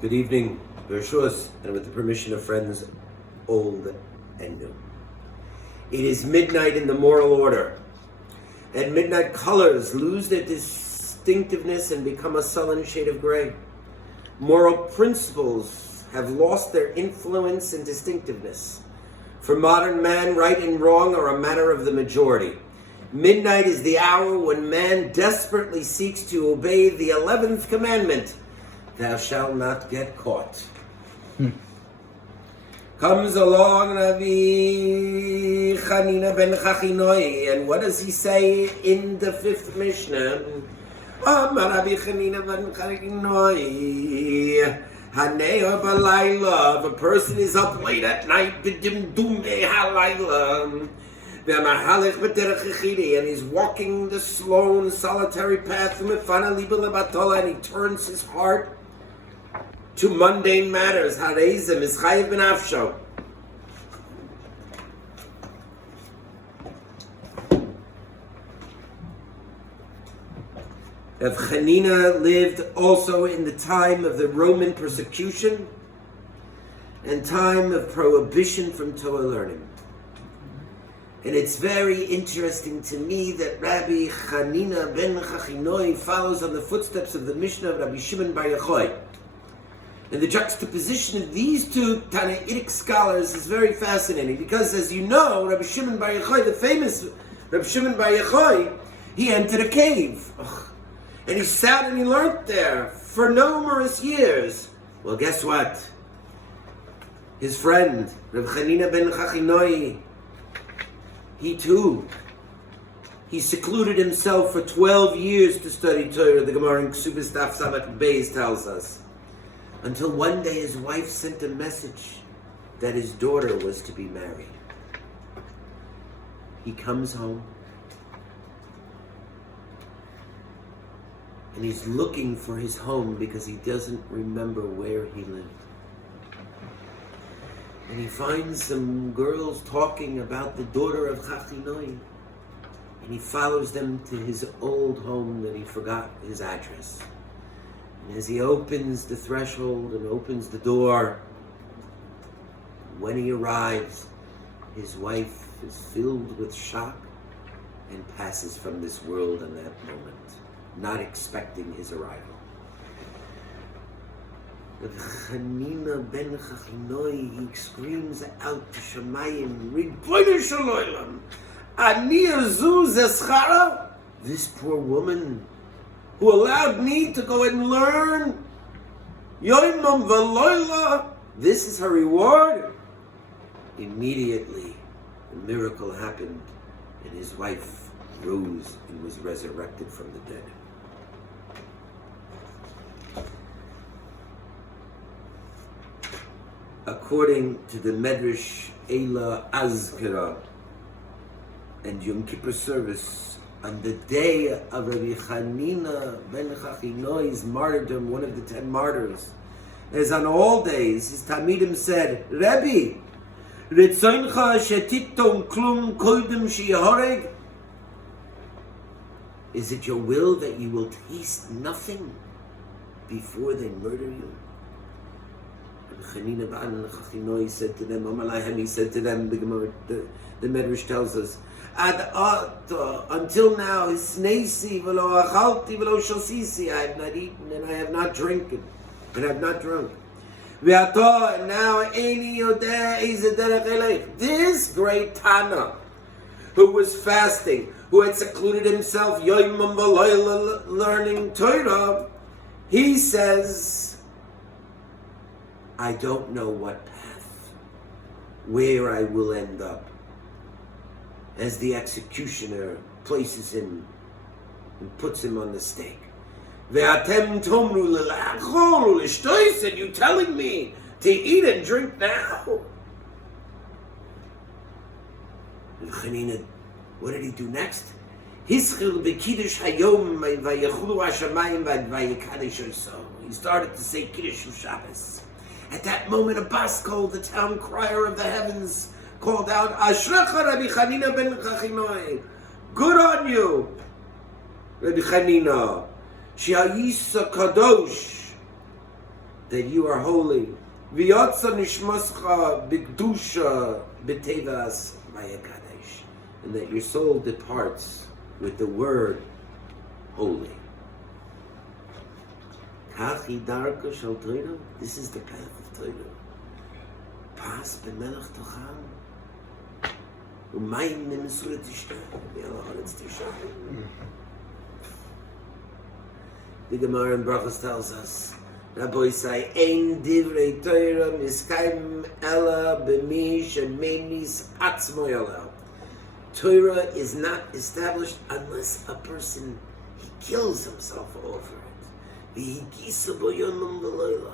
Good evening, Bershus, and with the permission of friends old and new. It is midnight in the moral order. At midnight, colors lose their distinctiveness and become a sullen shade of gray. Moral principles have lost their influence and distinctiveness. For modern man, right and wrong are a matter of the majority. Midnight is the hour when man desperately seeks to obey the 11th commandment, thou shalt not get caught. Comes along Rabbi Chanina ben Chachinoi, and what does he say in the 5th Mishnah? Rabbi Chanina ben Chachinoi, hana'or b'lilah, if a person is up late at night, b'dimdumei halayla, והמהלך בדרך יחידי, and he's walking the slow and solitary path, and he turns his heart to mundane matters. Hareizem is chayiv b'nafsho. Rav Chanina lived also in the time of the Roman persecution and time of prohibition from Torah learning. And it's very interesting to me that Rabbi Chanina ben Chachinoi follows on the footsteps of the Mishnah of Rabbi Shimon bar Yochai. And the juxtaposition of these two Tannaitic scholars is very fascinating because, as you know, Rabbi Shimon bar Yochai, the famous Rabbi Shimon bar Yochai, he entered a cave. And he sat and he learned there for numerous years. Well, guess what? His friend, Rabbi Chanina ben Chachinoi, he secluded himself for 12 years to study Torah, the Gemara in Ksubis Daf Samach Beis tells us. Until one day his wife sent a message that his daughter was to be married. He comes home and he's looking for his home because he doesn't remember where he lived. And he finds some girls talking about the daughter of Chachinoi. And he follows them to his old home that he forgot his address. And as he opens the threshold and opens the door, when he arrives, his wife is filled with shock and passes from this world in that moment, not expecting his arrival. Chanina ben Chachinoi, he screams out to Shemayim, Ribono shel olam, ani zu zeschara, this poor woman who allowed me to go and learn Yomam v'loila, this is her reward. Immediately, the miracle happened, and his wife rose and was resurrected from the dead. According to the Medrash Eila Azkara and Yom Kippur service, on the day of Rabbi Chanina ben Chachinoi's martyrdom, one of the 10 martyrs, as on all days, his Talmidim said, Rabbi, Ritzoncha shetiton klum koidem sheyahoreg, is it your will that you will taste nothing before they murder you? Chanina ben Chachinoi said to them, he said to them, the Medrash tells us, until now, hisnesi v'lo achalti v'lo shosisi, I have not eaten and I have not drinking and I have not drunk. Ve'ato, and now eini yodeh ize derech eleich. This great Tana, who was fasting, who had secluded himself, yomam v'loila, learning Torah, he says, I don't know what path, where I will end up, as the executioner places him and puts him on the stake. Ve'atem tomru l'la'achol u'l'shtois, and you telling me to eat and drink now? Chanina, what did he do next? Hischil b'kiddush hayom v'yachulu hashamayim v'yikadesh oso. He started to say Kiddush Shabbos. At that moment, a bas called, the town crier of the heavens, called out, Ashrecha Rabbi Chanina ben Chachinoi. Good on you, Rabbi Chanina. She'ayisa kadosh. that you are holy. V'yotza nishmascha b'kedusha b'tevas v'yakadesh, and that your soul departs with the word holy. Kachi darka shel Torah. This is the path of Torah. Pas b'melech tocham. U'mayim nemesura tishta. V'yalaharetz tishta. The Gemara in Brachos tells us, Rabbi say, Ein divrei Torah miskayim ela b'mi shemenis atzmo yala. Torah is not established unless a person, he kills himself over it. V'higisa bo yomim v'layla.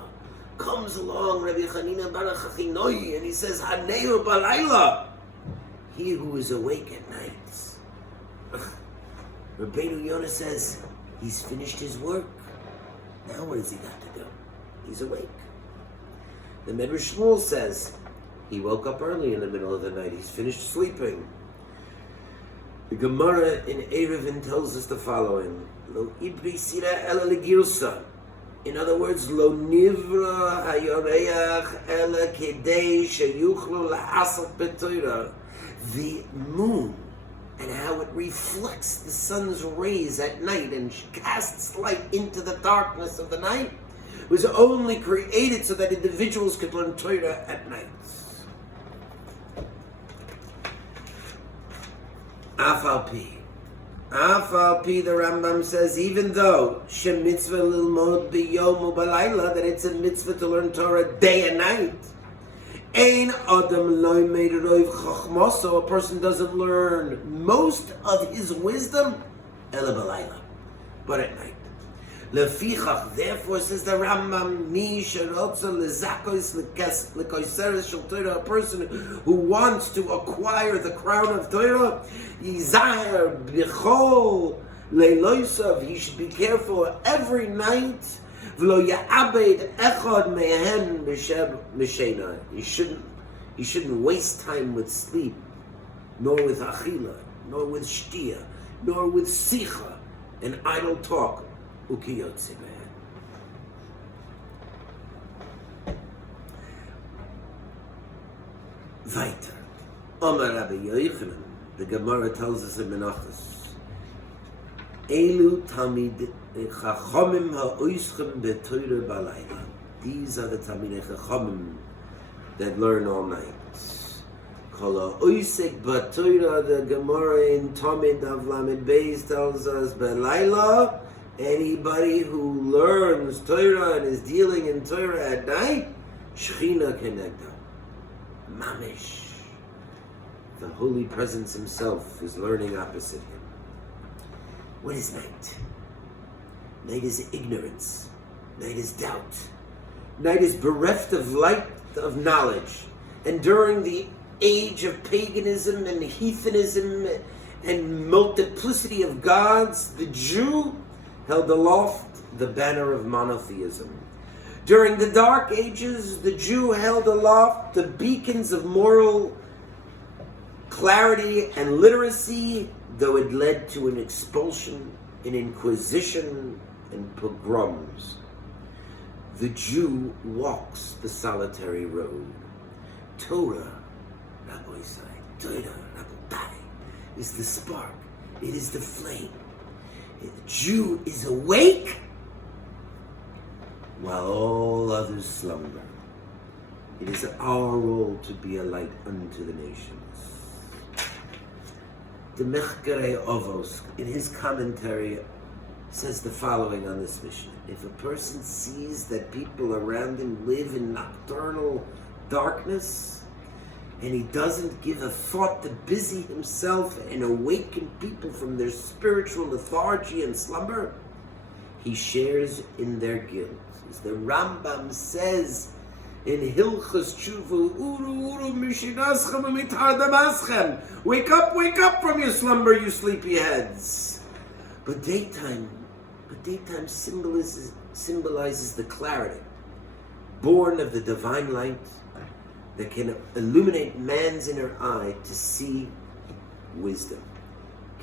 Comes along Rabbi Chanina Baruch Achinoi, and he says, Haneu b'layla. He who is awake at night. Rabbeinu Yonah says, he's finished his work. Now what has he got to do? He's awake. The Medrash Shmuel says, he woke up early in the middle of the night. He's finished sleeping. The Gemara in Eruvin tells us the following. Lo ibri sira ela legirsa. In other words, lo nivra hayoreach ela kedei sheyuchlu la'asat b'toira. The moon and how it reflects the sun's rays at night and casts light into the darkness of the night was only created so that individuals could learn Torah at night. Afal pi, the Rambam says, even though shem mitzvah lilmod b'yom u'balayla, that it's a mitzvah to learn Torah day and night, ein adam loy made roiv chachma, so a person doesn't learn most of his wisdom ela b'layla, but at night. Lefichach, therefore, says the Rambam, mi sherotza lezakos lekoiseres shel Torah, a person who wants to acquire the crown of Torah, yizaher b'chol leilosav, he should be careful every night. V'lo ya'abed echad mehen b'shena. He shouldn't waste time with sleep, nor with achila, nor with shtia, nor with sicha and idle talk. Ukiyotze behen. Weiter. Omar Rabbi Yochanan, the Gemara tells us in Menachos, Elu Talmid Chachamim ha'oischem b'Torah b'Layla. These are the Talmidei Chachamim that learn all night. Kol ha'oisek b'Torah, the Gemara in Talmid Av Lamed Beis tells us, b'Layla, anybody who learns Torah and is dealing in Torah at night, Shechina kenegdo. Mamish. The Holy Presence himself is learning opposite him. What is night? Night is ignorance. Night is doubt. Night is bereft of light of knowledge. And during the age of paganism and heathenism and multiplicity of gods, the Jew held aloft the banner of monotheism. During the Dark Ages, the Jew held aloft the beacons of moral clarity and literacy, though it led to an expulsion, an inquisition, and pogroms. The Jew walks the solitary road. Torah, Rabbi say, Torah, Rabbi, is the spark. It is the flame. The Jew is awake while all others slumber. It is our role to be a light unto the nations. The Pirkei Avot, in his commentary, says the following on this Mishnah. If a person sees that people around him live in nocturnal darkness, and he doesn't give a thought to busy himself and awaken people from their spiritual lethargy and slumber, he shares in their guilt. As the Rambam says in Hilchos Tshuva, Uru mishinaschem u'mitardamaschem. Wake up from your slumber, you sleepy heads. But daytime symbolizes the clarity, born of the divine light, that can illuminate man's inner eye to see wisdom.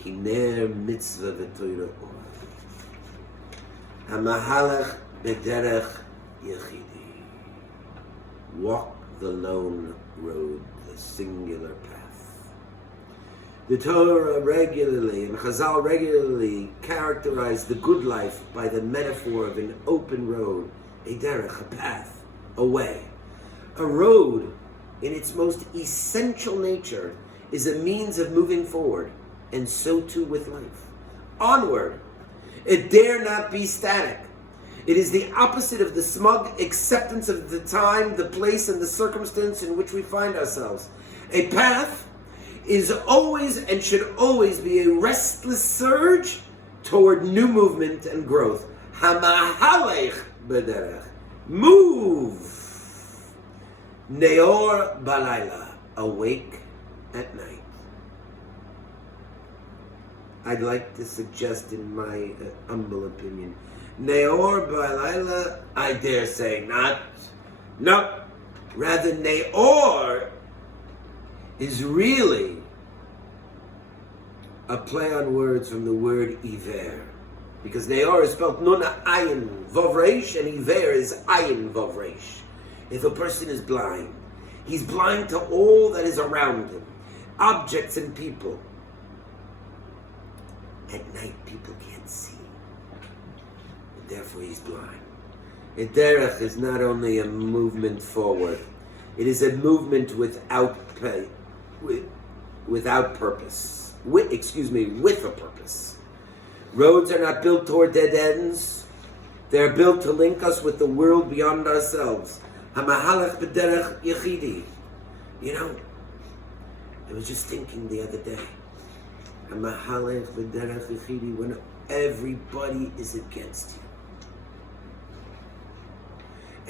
Kiner mitzvah v'toira or. HaMahalach b'derech Yechidi. walk the lone road, the singular path. The Torah regularly and Chazal regularly characterize the good life by the metaphor of an open road, a derech, a path, a way. A road, in its most essential nature, is a means of moving forward, and so too with life. Onward. It dare not be static. It is the opposite of the smug acceptance of the time, the place, and the circumstance in which we find ourselves. A path is always and should always be a restless surge toward new movement and growth. Hamahalech b'derech. Move. Neor balilah. Awake at night. I'd like to suggest, in my humble opinion, Neor balilah, I dare say not. No. Rather, Neor is really a play on words from the word Iver. Because Neor is spelled Nun Ayin Vav Reish, and Iver is Ayin Vav Reish. If a person is blind, he's blind to all that is around him, objects and people. At night, people can't see, and therefore he's blind. A derech is not only a movement forward, it is a movement without purpose. With a purpose. Roads are not built toward dead ends. They are built to link us with the world beyond ourselves. Hamahallach b'derech yachidi. You know, I was just thinking the other day. Hamahallach b'derech yachidi, when everybody is against you.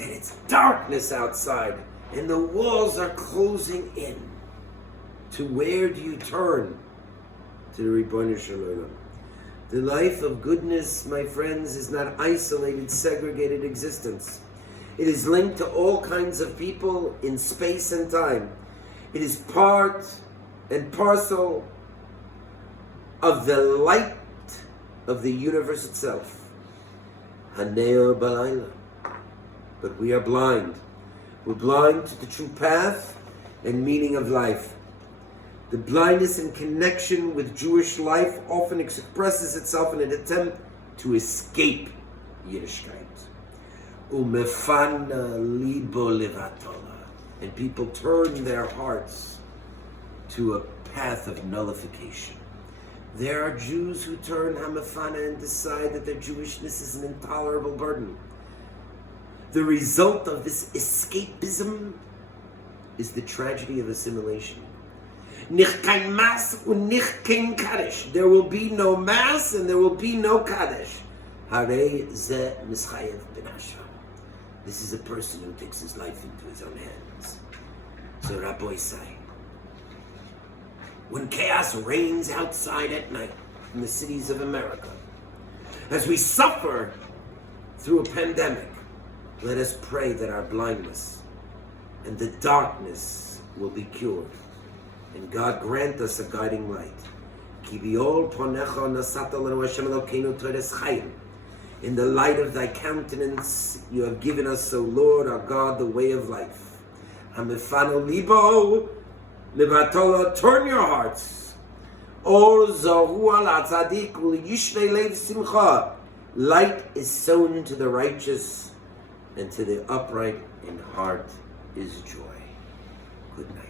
And it's darkness outside, and the walls are closing in. To where do you turn? To the Ribono Shel Olam. The life of goodness, my friends, is not isolated, segregated existence. It is linked to all kinds of people in space and time. It is part and parcel of the light of the universe itself. Haneo b'layla. But we are blind. We're blind to the true path and meaning of life. The blindness in connection with Jewish life often expresses itself in an attempt to escape Yiddishkeit. Umefana libo levatola. And people turn their hearts to a path of nullification. There are Jews who turn hamefana and decide that their Jewishness is an intolerable burden. The result of this escapism is the tragedy of assimilation. Nicht kein Mass und nicht kein Kaddish. There will be no Mass and there will be no Kaddish. Harei ze mischayev benashva. This is a person who takes his life into his own hands. So Rabbi say, when chaos reigns outside at night in the cities of America, as we suffer through a pandemic, let us pray that our blindness and the darkness will be cured. And God grant us a guiding light. In the light of thy countenance, you have given us, O Lord, our God, the way of life. Hamefano libo levatola, turn your hearts. Or zahu al tzadik yishnei lev simcha. Light is sown to the righteous, and to the upright in heart is joy. Good night.